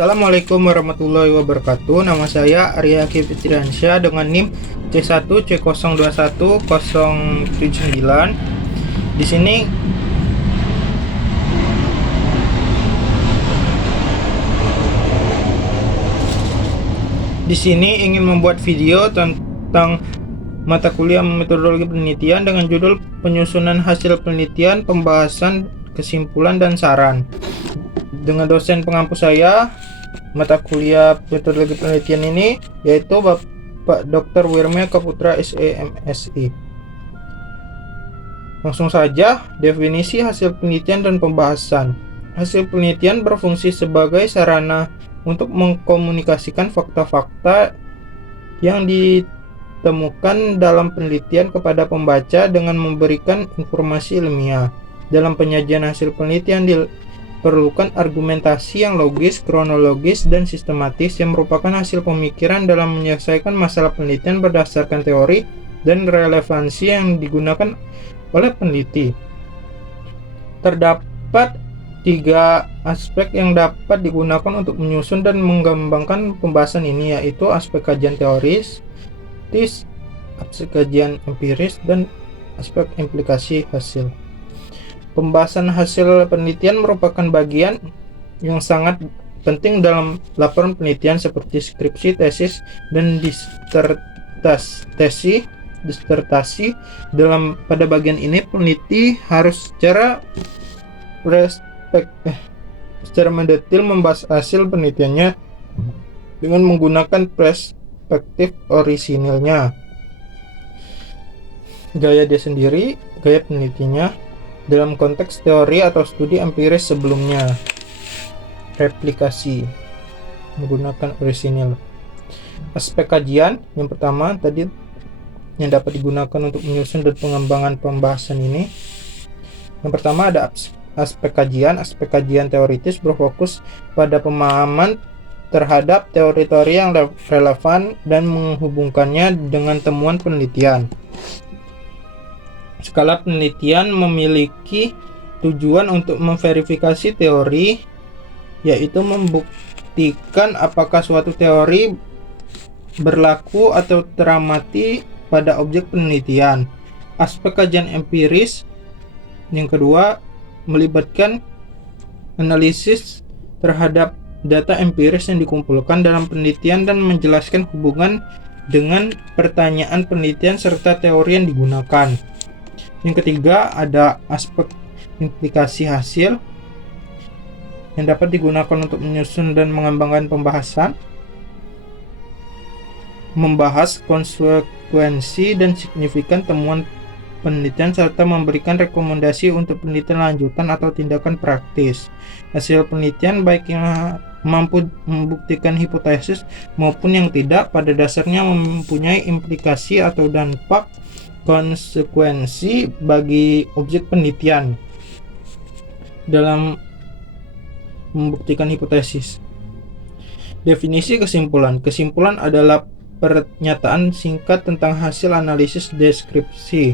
Assalamualaikum warahmatullahi wabarakatuh. Nama saya Arya Fitriansyah dengan NIM C1C021079. Di sini ingin membuat video tentang mata kuliah metodologi penelitian dengan judul penyusunan hasil penelitian, pembahasan, kesimpulan, dan saran. Dengan dosen pengampu saya mata kuliah metodologi penelitian ini, yaitu Bapak Dr. Wirmya Kaputra SEMSI. Langsung saja, definisi hasil penelitian dan pembahasan. Hasil penelitian berfungsi sebagai sarana untuk mengkomunikasikan fakta-fakta yang ditemukan dalam penelitian kepada pembaca dengan memberikan informasi ilmiah. Dalam penyajian hasil penelitian diperlukan argumentasi yang logis, kronologis, dan sistematis yang merupakan hasil pemikiran dalam menyelesaikan masalah penelitian berdasarkan teori dan relevansi yang digunakan oleh peneliti. Terdapat 3 aspek yang dapat digunakan untuk menyusun dan mengembangkan pembahasan ini, yaitu aspek kajian teoris, aspek kajian empiris, dan aspek implikasi hasil. Pembahasan hasil penelitian merupakan bagian yang sangat penting dalam laporan penelitian seperti skripsi, tesis, dan disertasi. Pada bagian ini peneliti harus secara mendetail membahas hasil penelitiannya dengan menggunakan perspektif orisinilnya, gaya dia sendiri, gaya penelitinya dalam konteks teori atau studi empiris sebelumnya, replikasi menggunakan orisinil. Aspek kajian yang pertama tadi yang dapat digunakan untuk menyusun dan pengembangan pembahasan ini. Yang pertama ada aspek kajian. Aspek kajian teoritis berfokus pada pemahaman terhadap teori-teori yang relevan dan menghubungkannya dengan temuan penelitian. Skala penelitian memiliki tujuan untuk memverifikasi teori, yaitu membuktikan apakah suatu teori berlaku atau teramati pada objek penelitian. Aspek kajian empiris yang kedua melibatkan analisis terhadap data empiris yang dikumpulkan dalam penelitian dan menjelaskan hubungan dengan pertanyaan penelitian serta teori yang digunakan. Yang ketiga ada aspek implikasi hasil yang dapat digunakan untuk menyusun dan mengembangkan pembahasan, membahas konsekuensi dan signifikan temuan penelitian serta memberikan rekomendasi untuk penelitian lanjutan atau tindakan praktis. Hasil penelitian baik yang mampu membuktikan hipotesis maupun yang tidak pada dasarnya mempunyai implikasi atau dampak konsekuensi bagi objek penelitian dalam membuktikan hipotesis. Definisi kesimpulan. Kesimpulan adalah pernyataan singkat tentang hasil analisis, deskripsi,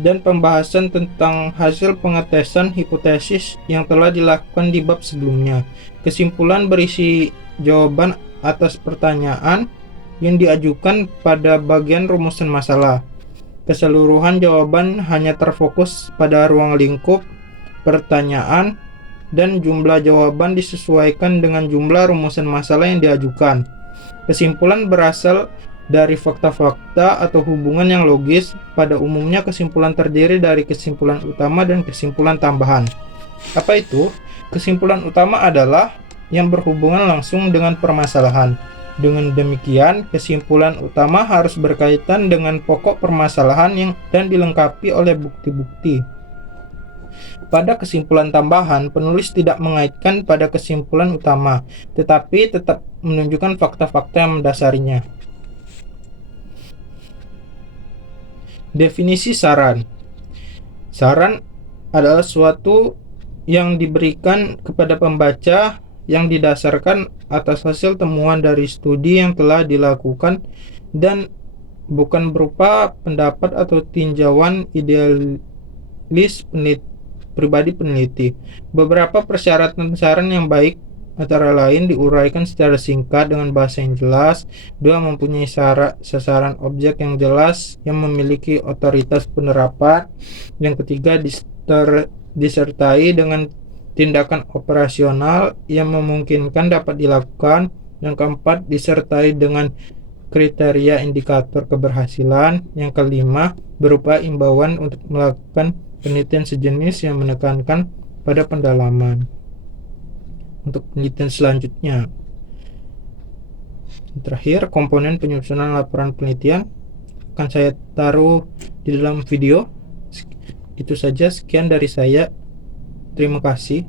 dan pembahasan tentang hasil pengetesan hipotesis yang telah dilakukan di bab sebelumnya. Kesimpulan berisi jawaban atas pertanyaan yang diajukan pada bagian rumusan masalah. Keseluruhan jawaban hanya terfokus pada ruang lingkup pertanyaan dan jumlah jawaban disesuaikan dengan jumlah rumusan masalah yang diajukan. Kesimpulan berasal dari fakta-fakta atau hubungan yang logis. Pada umumnya kesimpulan terdiri dari kesimpulan utama dan kesimpulan tambahan. Apa itu? Kesimpulan utama adalah yang berhubungan langsung dengan permasalahan. Dengan demikian, kesimpulan utama harus berkaitan dengan pokok permasalahan dan dilengkapi oleh bukti-bukti. Pada kesimpulan tambahan, penulis tidak mengaitkan pada kesimpulan utama, tetapi tetap menunjukkan fakta-fakta yang mendasarinya. Definisi saran. Saran adalah suatu yang diberikan kepada pembaca yang didasarkan atas hasil temuan dari studi yang telah dilakukan dan bukan berupa pendapat atau tinjauan idealis pribadi peneliti. Beberapa persyaratan saran yang baik antara lain diuraikan secara singkat dengan bahasa yang jelas, 2. Mempunyai sasaran objek yang jelas yang memiliki otoritas penerapan, yang ketiga disertai dengan tindakan operasional yang memungkinkan dapat dilakukan, yang keempat disertai dengan kriteria indikator keberhasilan, yang kelima berupa imbauan untuk melakukan penelitian sejenis yang menekankan pada pendalaman. Untuk penelitian selanjutnya, terakhir, komponen penyusunan laporan penelitian akan saya taruh di dalam video. Itu saja, sekian dari saya. Terima kasih.